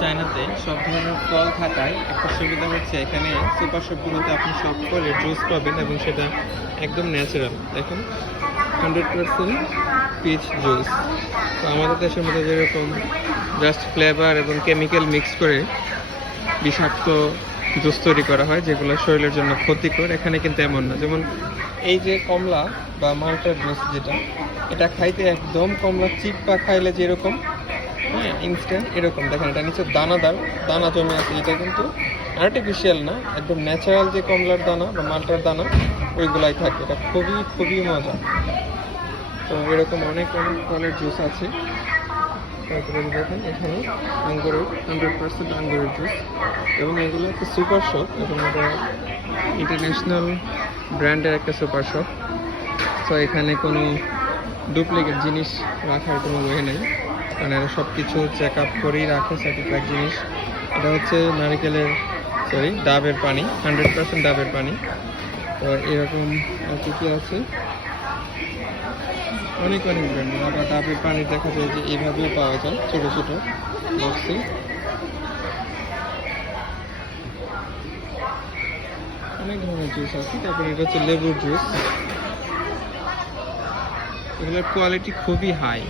চায়নাতে সব ধরনের ফল থাকায় একটা সুবিধা হচ্ছে এখানে সুপার শপগুলোতে আপনি সব ফলের জুস পাবেন এবং সেটা একদম ন্যাচারাল। দেখুন 100% পিচ জুস। তো আমাদের দেশের মধ্যে যেরকম জাস্ট ফ্লেভার এবং কেমিক্যাল মিক্স করে বিষাক্ত জুস তৈরি করা হয় যেগুলো শরীরের জন্য ক্ষতিকর, এখানে কিন্তু এমন না। যেমন এই যে কমলা বা মাল্টার জুস যেটা, এটা খাইতে একদম কমলা চিপা খাইলে যেরকম, হ্যাঁ ইনস্ট্যান্ট এরকম দেখেন, এটা নিচে দানাদার দানা জমে আছে। এটা কিন্তু আর্টিফিশিয়াল না, একদম ন্যাচারাল যে কমলার দানা বা মাল্টার দানা ওইগুলাই থাকে। এটা খুবই খুবই মজা। তো এরকম অনেক অনেক ফলের জুস আছে। তারপরে দেখেন এখানে আঙ্গুরের 100% আঙ্গুরের জুস, এবং এগুলো একটা সুপার শপ এবং এটা ইন্টারন্যাশনাল ব্র্যান্ডের একটা সুপার শপ। তো এখানে কোনো ডুপ্লিকেট জিনিস রাখার কোনো ওয়ে নেই, কারণ এরা সব কিছু চেক আপ করেই রাখে সার্টিফাইড জিনিস। এটা হচ্ছে নারিকেলের ডাবের পানি, 100% ডাবের পানি। তো এরকম আর কি আছে, অনেক অনেক ব্র্যান্ডের। আবার ডাবের পানি দেখা যায় যে এইভাবেও পাওয়া যায় ছোটো ছোটো বক্সে। অনেক ধরনের জুস আছে। তারপরে এটা হচ্ছে লেবুর জুস, এগুলোর কোয়ালিটি খুবই হাই।